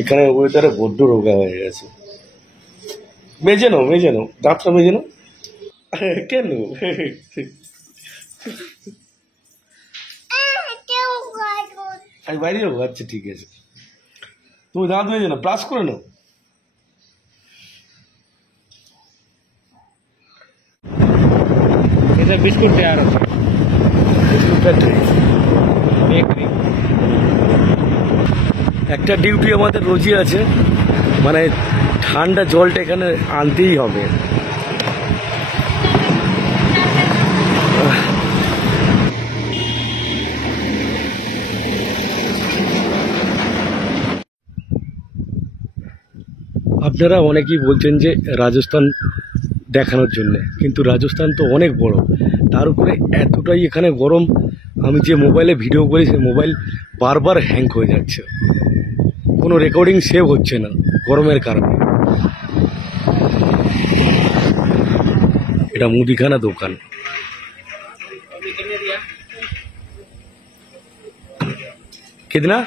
এখানে ওয়েদারে বড্ড রোগা হয়ে গেছে। মেজে নাও দাঁতটা মেজে নাও। কেন? আমি বাইরে যাবো, আচ্ছা ঠিক আছে। তুমি দাঁত মেজে নাও, ব্রাশ করে নাও। এটা বিস্কুট তৈরি হচ্ছে, বিস্কুট ফ্যাক্টরি। বেকারি। একটা ডিউটি আমাদের রোজই আছে, মানে ঠান্ডা জলটা এখানে আনতেই হবে। আপনারা অনেকেই বলছেন যে রাজস্থান দেখানোর জন্যে, কিন্তু রাজস্থান তো অনেক বড়, তার উপরে এতটাই এখানে গরম। আমি যে মোবাইলে ভিডিও করি সে মোবাইল বারবার হ্যাং হয়ে যাচ্ছে, কোনো রেকর্ডিং সেভ হচ্ছে না গরমের কারণে। এটা মুদিখানা দোকান। कितना?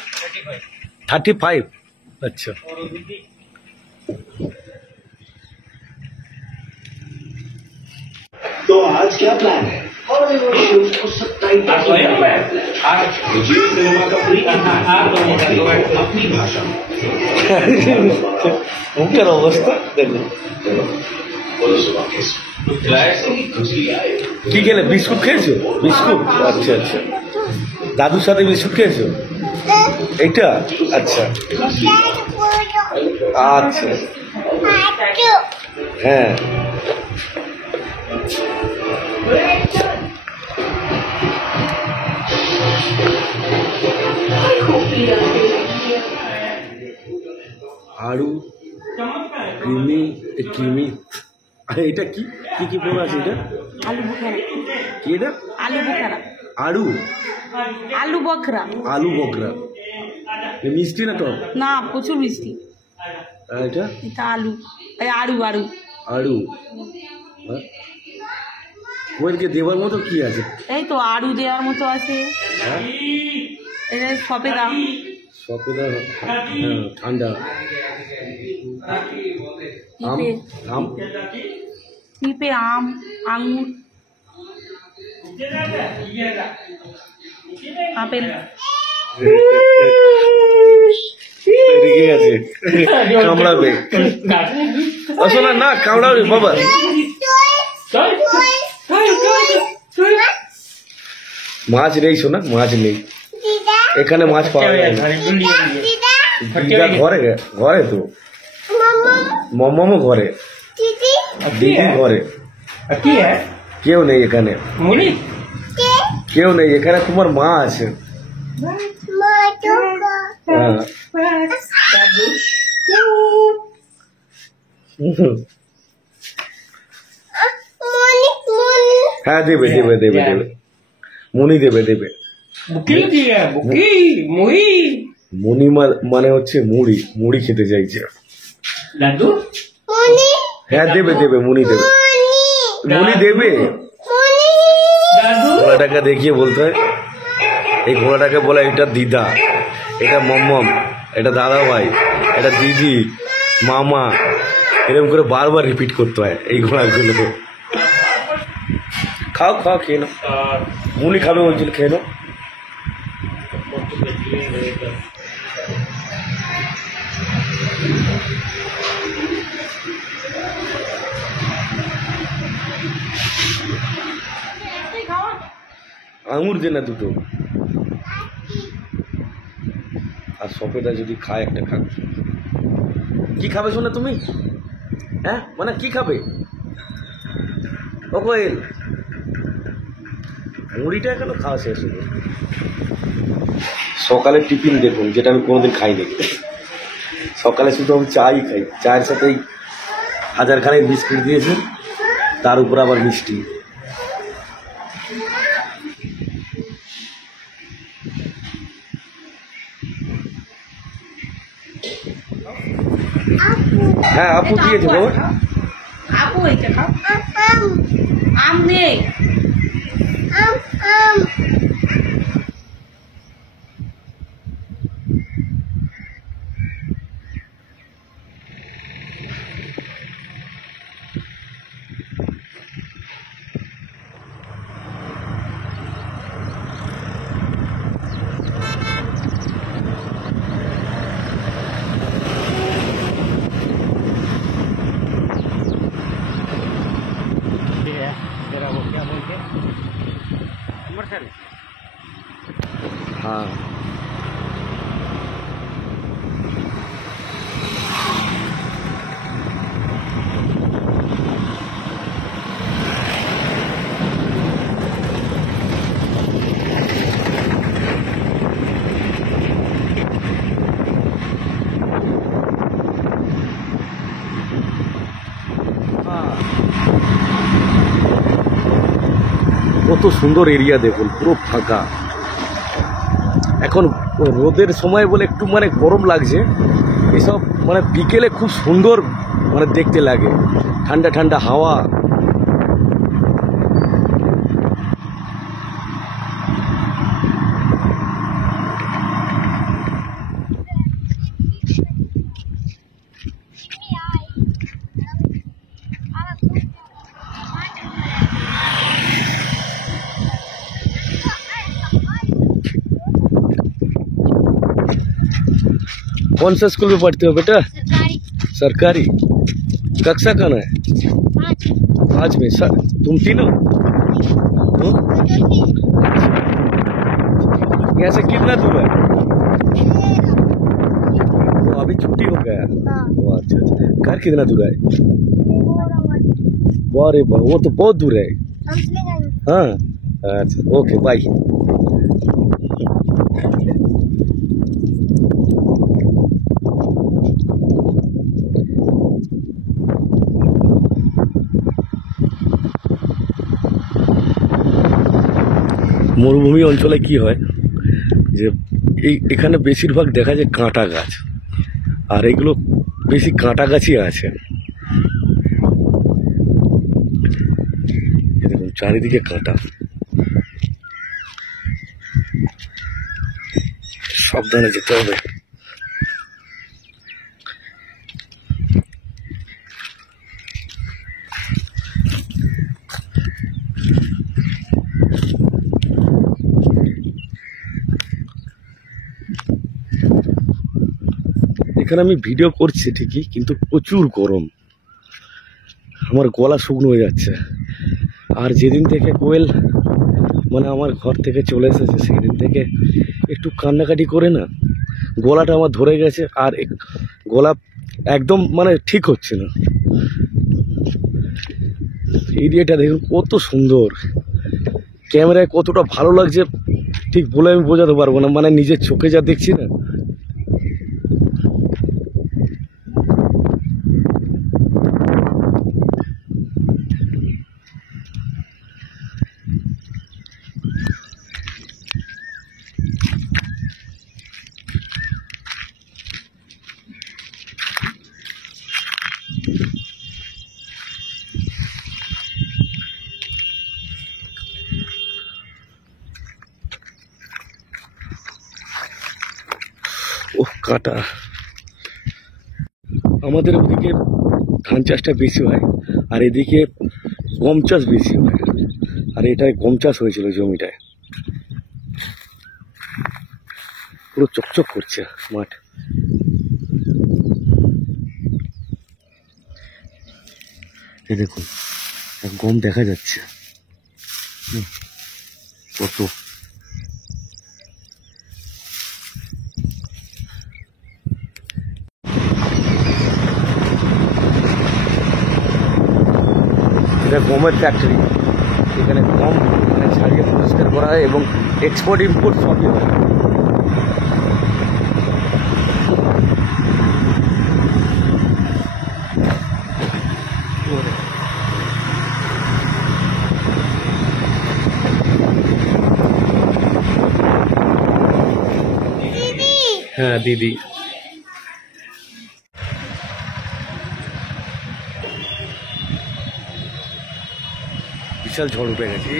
35। अच्छा, तो आज क्या प्लान है? अपनी भाषा মুখের অবস্থা দেখুন। কি খেলে? বিস্কুট খেয়েছো? বিস্কুট, আচ্ছা আচ্ছা। দাদুর সাথে বিস্কুট খেয়েছো? এইটা আচ্ছা আচ্ছা, হ্যাঁ। আলু ক্রিমি ক্রিমি, এটা কি কি কি পড়া আছে? এটা আলু বোখারা। কি? এটা আলু বোখারা। আলু আলু বখরা। আলু বকরা। মিষ্টি না টক? না, প্রচুর মিষ্টি। এটা এটা আলু, এই আড়ু আড়ু। আলু। ওইদিকে দেবার মতো কি আছে? এই তো আড়ু দেওয়ার মতো আছে। হ্যাঁ, এটা সপেদা। সপেদা, ঠান্ডা। আম, পিঁপে, আম, পিঁপে, আম, আঙুর, আপেল। রেগে গেছে, কামড়াবে। শোনা না, কামড়াবে বাবা। মাছ নেই শোনা, মাছ নেই এখানে, মাছ পাওয়া যায় না। দিদা ঘরে, ঘরে তো মম্মামও ঘরে, দিদি ঘরে, কেউ নেই এখানে, কেউ নেই এখানে। তোমার মা আছে। হ্যাঁ, হ্যাঁ দেবে দেবে দেবে দেবে, মুনি দেবে দেবে। মুনি মানে হচ্ছে মুড়ি, মুড়ি খেতে চাইছে। হ্যাঁ দেবে দেবে, মুনি দেবে, মুনি দেবে। ঘোড়াটাকে দেখিয়ে বলতে হয়, এই ঘোড়াটাকে বলে এটা দিদা, এটা মম্মম, এটা দাদা ভাই, এটা দিদি, মামা, এরকম করে বারবার রিপিট করতে হয় এই ঘোড়াগুলো। খাও খাও, খেয়ে নাও। মুনি খাবে বলছিল, খেয়ে নাও। আঙুর দে না দুটো, আর সফেদা যদি খায় একটা খাবে। কি খাবে শোনা তুমি? হ্যাঁ মানে কি খাবে? ও কোয়েল, মুড়িটা কেন খাওয়া শেষ হলো? সকালের টিফিন দেখুন, যেটা আমি কোনোদিন খাইনি। সকালে শুধু আমি চাই খাই, চায়ের সাথেই হাজারখানেক বিস্কুট দিয়েছে, তার উপর আবার মিষ্টি। হ্যাঁ আপু দিয়েছে বাবা। আপু এটা খাও। আম নেই। हाँ কত সুন্দর এরিয়া দেখুন, পুরো ফাঁকা। এখন রোদের সময় বলে একটু মানে গরম লাগছে, এসব মানে বিকেলে খুব সুন্দর মানে দেখতে লাগে, ঠান্ডা ঠান্ডা হাওয়া। कौन सा स्कूल में पढ़ते हो बेटा? सरकारी। सरकारी। कक्षा कहाँ है? 5 में। सर तुम तीनों हो? यहाँ से कितना दूर है? वो अभी छुट्टी हो गया। वो अच्छा अच्छा। घर कितना दूर है? अरे वो तो बहुत दूर है। हाँ अच्छा, ओके बाय। মরুভূমি অঞ্চলে কি হয় যে এখানে বেশিরভাগ দেখা যায় কাঁটা গাছ, আর এগুলো বেশি কাঁটা গাছই আছে। দেখুন চারিদিকে কাঁটা, সাবধানে যেতে হবে। এখানে আমি ভিডিও করছি ঠিকই, কিন্তু প্রচুর গরম, আমার গলা শুকনো হয়ে যাচ্ছে। আর যেদিন থেকে কোয়েল মানে আমার ঘর থেকে চলে এসেছে সেদিন থেকে একটু কান্নাকাটি করে না গলাটা আমার ধরে গেছে, আর গলা একদম মানে ঠিক হচ্ছে না। এরিয়াটা দেখুন কত সুন্দর, ক্যামেরায় কতটা ভালো লাগছে ঠিক বলে আমি বোঝাতে পারবো না, মানে নিজের চোখে যা দেখছি না। ওহ কাঁটা। আমাদের ওদিকে ধান চাষটা বেশি হয়, আর এদিকে গম চাষ বেশি হয়, আর এটায় গম চাষ হয়েছিল জমিটায়। পুরো চকচক করছে মাঠ। এই দেখুন গম দেখা যাচ্ছে কত। এটা গমের ফ্যাক্টরি, এখানে গম মানে ছাড়িয়ে পরিষ্কার করা হয় এবং এক্সপোর্ট ইম্পোর্ট সবই হয়। হ্যাঁ দিদি, বিশাল ঝড় উঠে গেছে।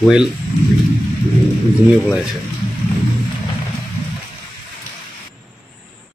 কোয়েল ঘুমিয়ে পড়ে আছে।